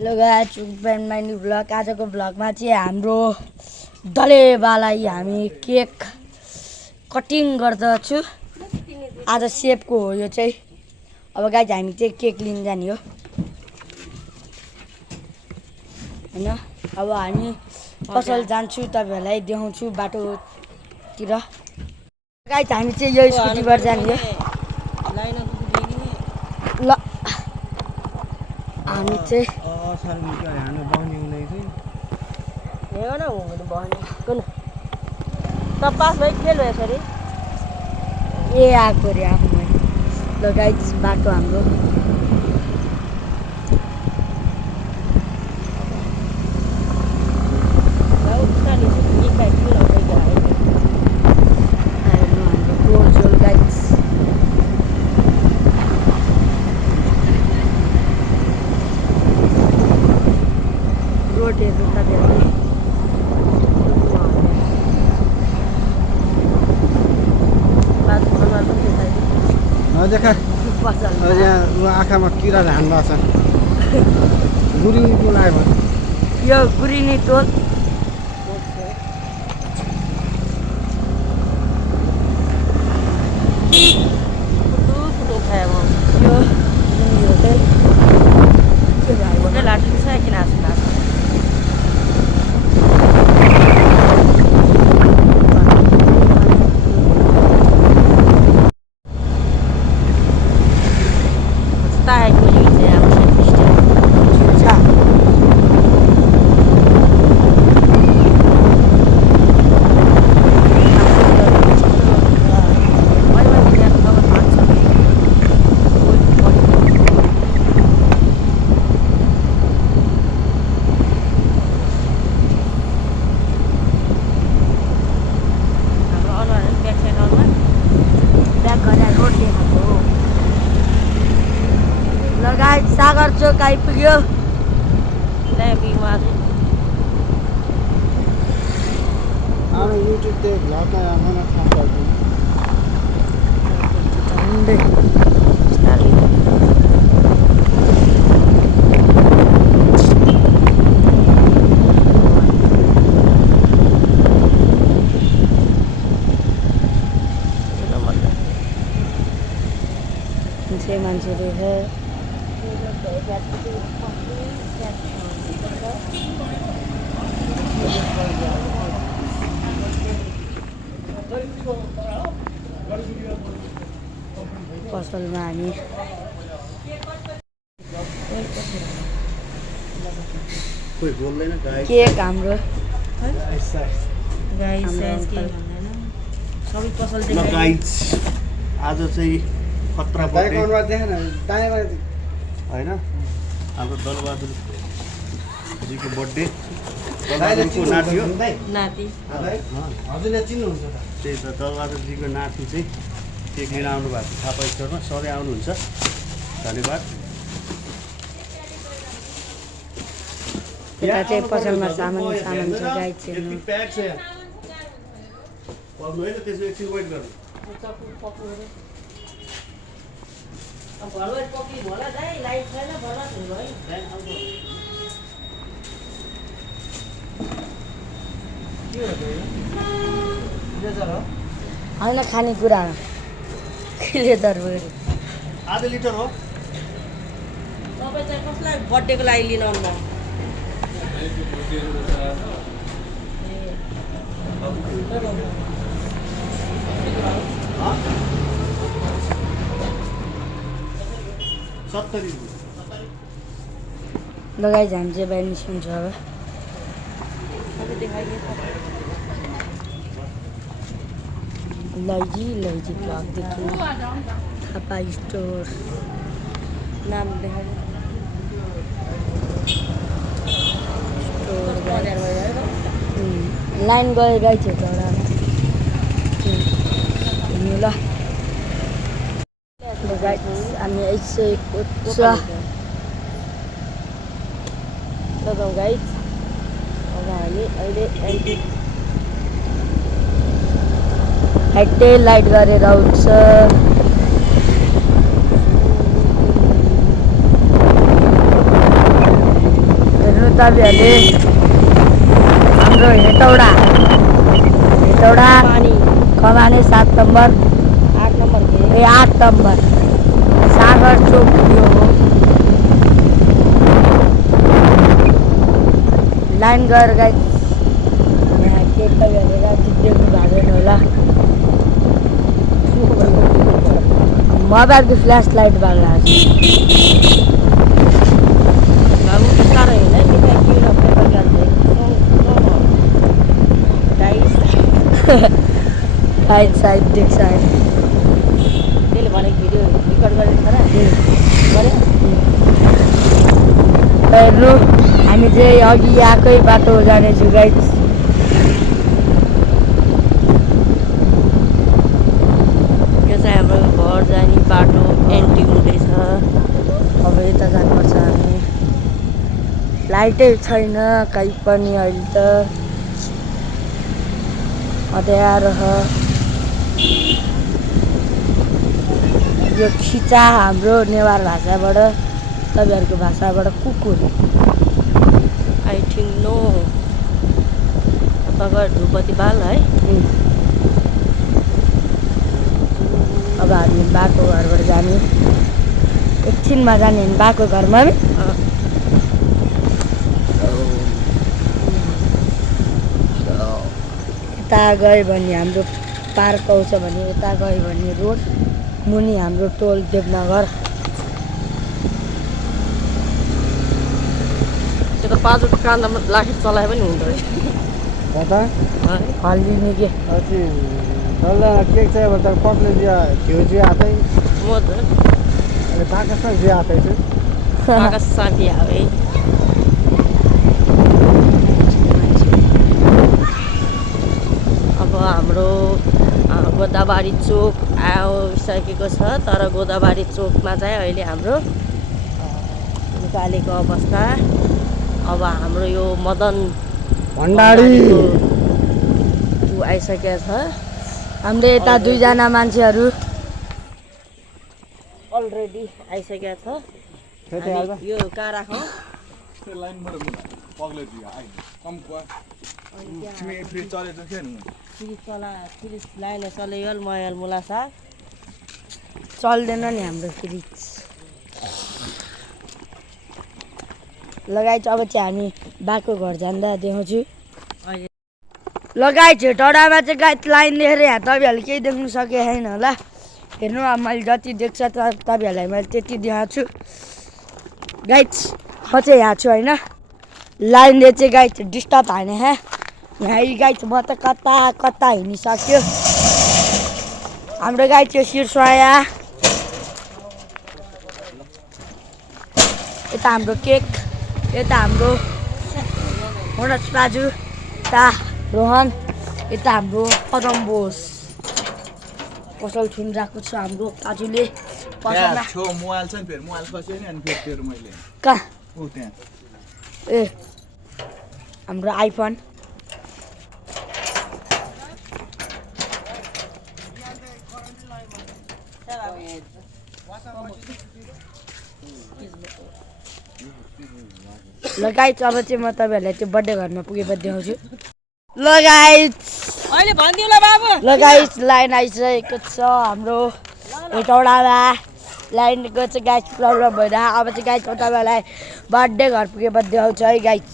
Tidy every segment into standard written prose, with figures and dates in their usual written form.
Hello guys, welcome my new blog. आजको ब्लगमा चाहिँ हाम्रो दलेबालाई हामी केक कटिङ गर्दछु। आज सेपको हो यो चाहिँ। अब गाइस हामी चाहिँ केक लिन जाने हो हैन। अब हामी पसल जान्छु, तपाईहरुलाई देखाउँछु बाटोतिर। गाइस हामी चाहिँ यो स्कुटीबाट जाने हो। ल हामी चाहिँ ए आएको रे आफ्नो। ल गाइस बाटो हाम्रो देखा यहाँ आँखामा किरा झान्दा छ। गुरिनी टोल आयो भने यो गुरिनी टोल सागर चोक आइपुग्यो। युट्युब ते भ्लग आफैमा थाहा पाउँछु। मान्छेहरू है पसलमा हामी केक हाम्रो आज चाहिँ खतरा बर्थडे होइन, हाम्रो दलबहादुर जीको बर्थडे। दलबहादुरको नाति हो, हजुरले चिन्नुहुन्छ त। त्यही त दलबहादुर जीको नाति चाहिँ केक लिन आउनु भएको छ थापा स्टोरमा। सधैँ आउनुहुन्छ, धन्यवाद। यता चाहिँ पसलमा सामान छ गाइस प्याक छ यहाँ पक्नु है त, त्यसो एकछिन वेट गर्नु। होइन खानेकुरा लेदर आधा लिटर हो। तपाईँ चाहिँ कसलाई बर्थडेको लागि लिन आउनु भयो? 70 लगाइ हामी चाहिँ बाहिर निस्किन्छ अब। लैजी ब्लगदेखि थापा स्टोर नाम देखाइ लाइन गएर गइछ एउटा ल हामी आइसकेको छ। लगाउँ गाइस। अब हामी अहिले हेडटेल लाइट गरेर आउँछ। तपाईँहरूले हाम्रो हेटौडा पानी कमाने 7 नम्बर 8 नम्बर के 8 नम्बर सागर चोक यो हो लाइन गएर गाइस यहाँ के तपाईँहरूले राति देख्नु भएको छैन होला मोबाइलको फ्ल्यास लाइट बाल्नु बाबु बिस्तारै होइन मिठाई किन पेपर गाल्दै साइड साइड देख्छ अहिले त्यसले भनेको भिडियो रेकर्ड गरेको छ र हेर्नु हामी चाहिँ अघि आएकै बाटो जानेछु गाइस यो चाहिँ हाम्रो घर जाने बाटो एन्ट्री हुँदैछ अब यता जानुपर्छ हामी लाइटै छैन कहीँ पनि अहिले त अँध्यारो छ यो खिचा हाम्रो नेवार भाषाबाट तपाईँहरूको भाषाबाट कुकुर आई थिङ्क नो तपाईँ धुपती बाल है अब हामी बाको घरबाट जाने एकछिनमा जाने हामी बाको घरमा नि यता गयो भने हाम्रो पार्क आउँछ भने यता गयो भने रोड मुनि हाम्रो टोल देवनगर त्यो त 5 रुपियाँ कान्दामा लाठी चलाए पनि हुँदो रहेछ कता हल्लिने के अझै डल्ला केक चाहिँ अब त पक्ले दिया थियो जे आतै म त अहिले बाकसमा जे आतै छु बाकस साथी है अब हाम्रो गोदाबारी चोक आइसकेको छ तर गोदाबारी चोकमा चाहिँ अहिले हाम्रो निकालेको अवस्था अब हाम्रो यो मदन भण्डारी ऊ आइसकेको छ हाम्रो यता दुईजना मान्छेहरू अलरेडी आइसकेको छ हामी यो कहाँ राखौँ फ्रिज लाइन चलेगल मयल मुला साग चल्दैन नि हाम्रो फ्रिज लगाइ अब चाहिँ हामी बाको घर जाँदा देखाउँछु लगाइ झेटौडामा चाहिँ गाई लाइन देखेर यहाँ तपाईँहरूले केही देख्नु सके छैन होला हेर्नु अब मैले जति देख्छ तपाईँहरूलाई मैले त्यति देखाएको छु गाइड म चाहिँ यहाँ छु होइन लाइनले चाहिँ गाइड डिस्टर्ब हाने यहाँ गाइड म त कता कता हिँडिसक्यो हाम्रो गाई त्यो शिरसोया यता हाम्रो केक यता हाम्रो मनोज दाजु यता रोहन यता हाम्रो पदम बोस पसल छुन राखेको छ हाम्रो दाजुले पसलमा मोबाइल छ नि फेरि मोबाइल खस्यो नि अनि फेरि तेरो मैले कहाँ ऊ त्यहाँ ए हाम्रो आइफोन लगाइच अब चाहिँ म तपाईँहरूलाई त्यो बर्थडे घरमा पुगेपछि देखाउँछु लगाइच अहिले भनिदिउ ल बाबु लगाइच लाइन आइसकेको छ हाम्रो हेटौडामा लाइनको चाहिँ गाइस प्रब्लम भएर अब चाहिँ गाइस म तपाईँहरूलाई बर्थडे घर पुगेपछि देखाउँछु है गाइस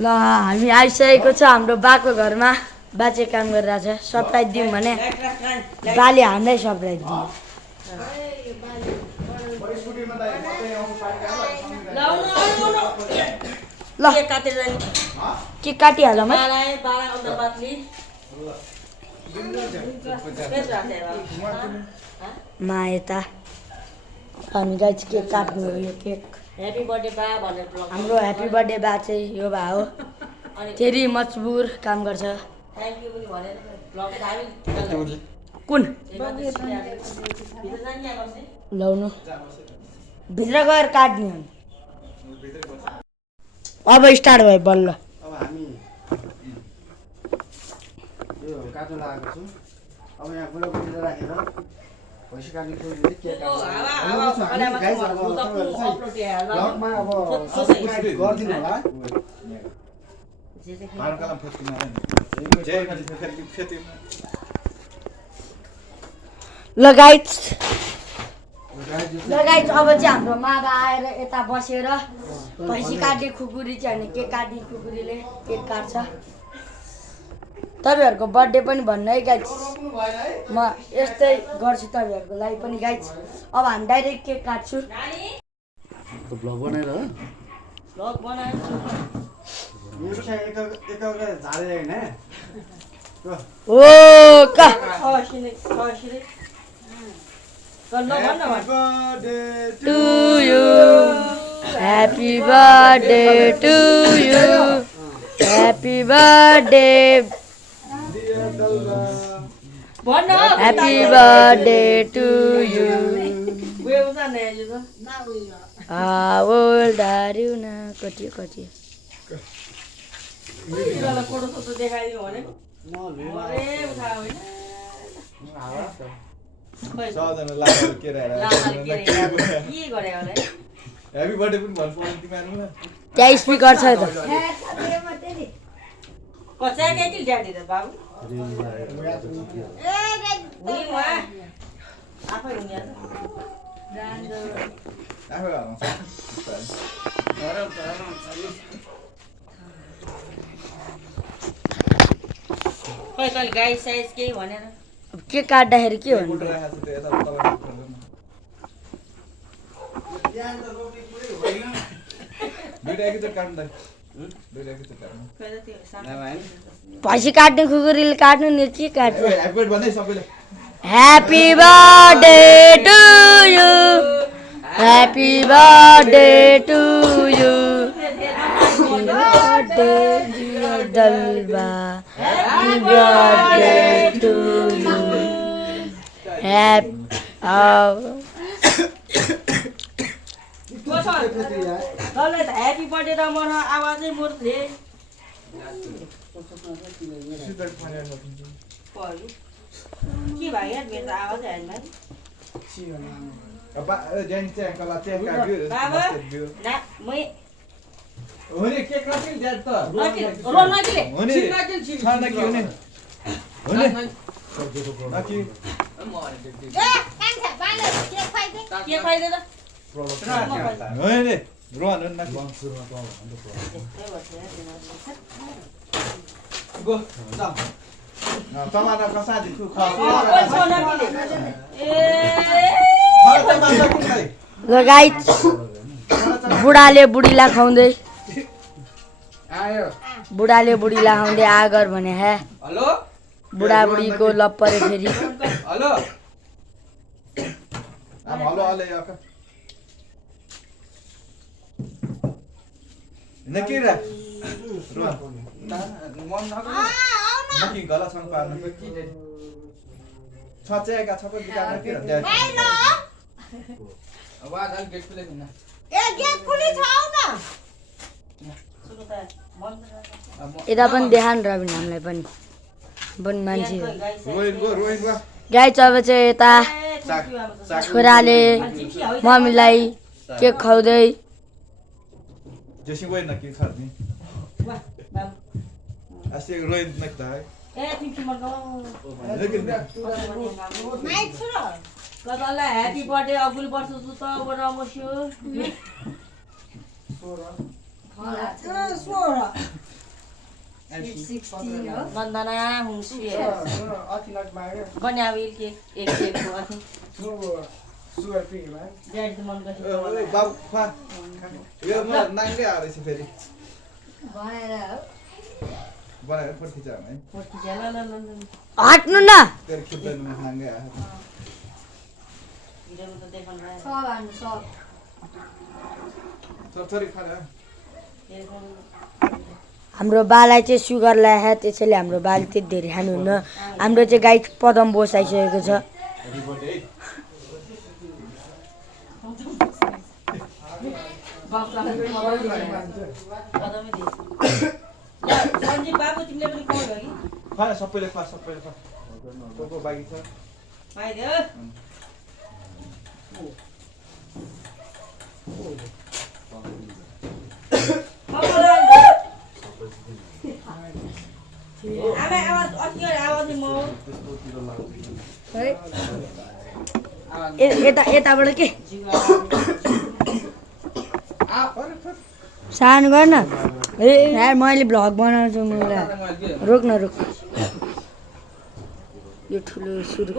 ल हामी आइसकेको छ हाम्रो बाको घरमा बा चाहिँ काम गरिरहेछ सरप्राइज दिउँ भने बाले हामीलाई सरप्राइज दियो ल केक काटेर जाने के काटिहालौँ है 12 अन्त बातली मा यता हामी गाई चाहिँ केक काट्नु हो यो केक ह्यापी बर्थडे बा भनेर ब्लग हाम्रो ह्याप्पी बर्थडे बा चाहिँ यो बा हो तेरी मजबुर काम गर्छ थ्याङ्क यू पनि भनेर ब्लग हामी कुन भित्र जाने या बस्ने लाउनु भित्र गएर काट्ने हो अब स्टार्ट भयो बल्ल अब हामी यो काँचो लगाएको छु अब यहाँ बुढाबुढीलाई राखेर भैँसी काट्ने खुकुरीले केक हावा काट्छ हावा फलामा गाइस अब त तपाईँहरू अपलोड हेर्दा ब्लगमा अब सब्सक्राइब गरिदिनु होला भाँडकामा फेरि लगाइट्स अब चाहिँ हाम्रो मागा आएर यता बसेर भैँसी काट्ने खुकुरी चाहिँ होइन केक काट्ने खुकुरीले केक काट्छ तपाईँहरूको बर्थडे पनि भन्नु है गाइज म यस्तै गर्छु तपाईँहरूको लागि पनि गाइज अब हामी डाइरेक्ट केक काट्छु भ्लग बनाएर हो भ्लग बनाएर मेरो चाहिँ एक झारे हैन ओ का to you happy birthday to you happy birthday happy birthday to you How old are you now? कति सबजना लाएर के ह्यापी बर्थडे पनि भन्नु पर्यो तिमीहरू न त्यहाँ स्पिकर छ त आफै हराउँछ खै कहिले गाई साइज केही भनेर के काट्दाखेरि के भन्नु फोटो राखेको छु त्यो यता तल दुईटा एकैचोटि काट्नु त दुईटा एकैचोटि काट्नु भैँसी काट्ने खुकुरीले काट्नु नि के काट्नु ह्यापी बर्थडे भन्दै सबैले happy birthday to you happy birthday to you birthday डल्बा happy birthday to you happy birthday र मन आवाजै मुर्थे के भयो यार मेरो त आवाजै आएन ज्यान चाहिँ कला चाहिँ काट्यो बाबा ना मै हुने केक नकिल ज्यान त नकिले हुने छ नकि हुने हुने नकि के फाइदा त हुने रोहन नकि गो जाऊ टमाटर कसा दिखु ल गाइस बुढाले बुढीलाई खुवाउँदै बुढाले बुढीलाई खुवाउँदै आगर भने हे हेलो बुढाबुढीको लप परे फेरि हेलो हेलो हेलो याका नकिरा रोहन मन नकि गलासँग पार्नु त के छचेका छको बिगार्न के हुन्छ आवाज अलि गेट खुले छैन यता पनि देखाउनु रबिन हामीलाई पनि मान्छे रोइन गो गाइस अब चाहिँ यता छोराले मम्मीलाई केक खुवाउँदै जेसी गयो नकि खार्नी अस्ति रोइन नक्ता है ए तिमी मन लेकिन कतालाई ह्यापी बर्थडे अघिल्लो वर्ष त रमस्यो नन्दना हुन्छु बन्या एक मन बाबु खा यो म नाङ्गे आएछ फेरि बनाएर फोटो खिचा है हट्नु न तेरो खिच्दैन नाङ्गे आए थोरै खाना हाम्रो बालाई चाहिँ सुगर ल्याए त्यसैले हाम्रो बाले त्यति धेरै खानुहुन्न हाम्रो चाहिँ गाई पदम बसाइसकेको छ सञ्जीव बाबु तिमीले पनि खुवाउनु कि खाना सबैले खा को बाँकी छ पाइदियो यताबाट के सानो गर न यार मैले भ्लग बनाउँछु मलाई रोक न रोक यो ठुलो सुरु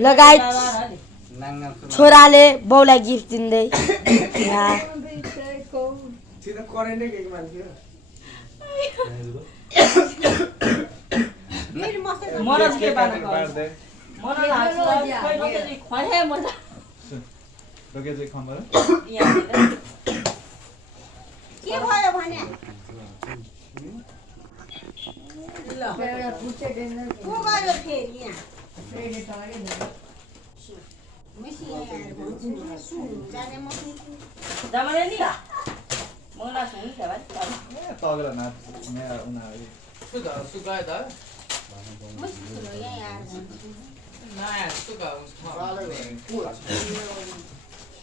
लगायत छोराले बाउलाई गिफ्ट दिँदै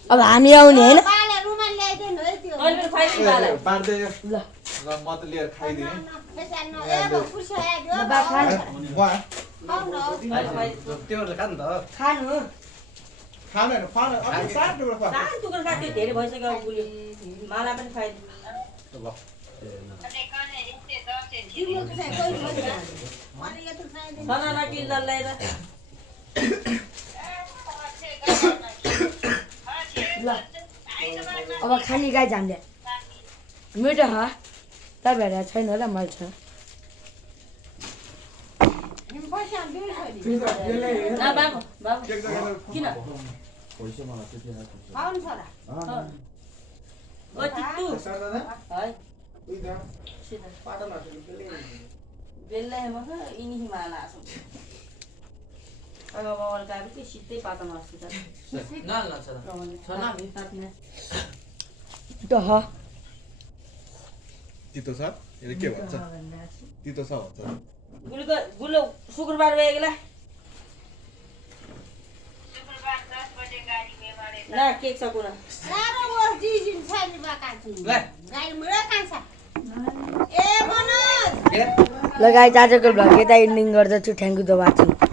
अब हामी आउने होइन धेरै भइसक्यो माला पनि खाइदिनु अब खाने गाई हामीले मिठो ह तपाईँहरूलाई छैन होला मैले छ किन बेल्लै यिनी हिमाल आएको अब बाबाले गए पछि सिधै पातामा अस्ति त तितो छ यसले के भन्छ तितो छ भन्छ गुलो शुक्रबार बेला ना केक छ कुरा लगायत आजको भ्लग यता एन्डिङ गर्दछु थ्याङ्क यू द वाचिङ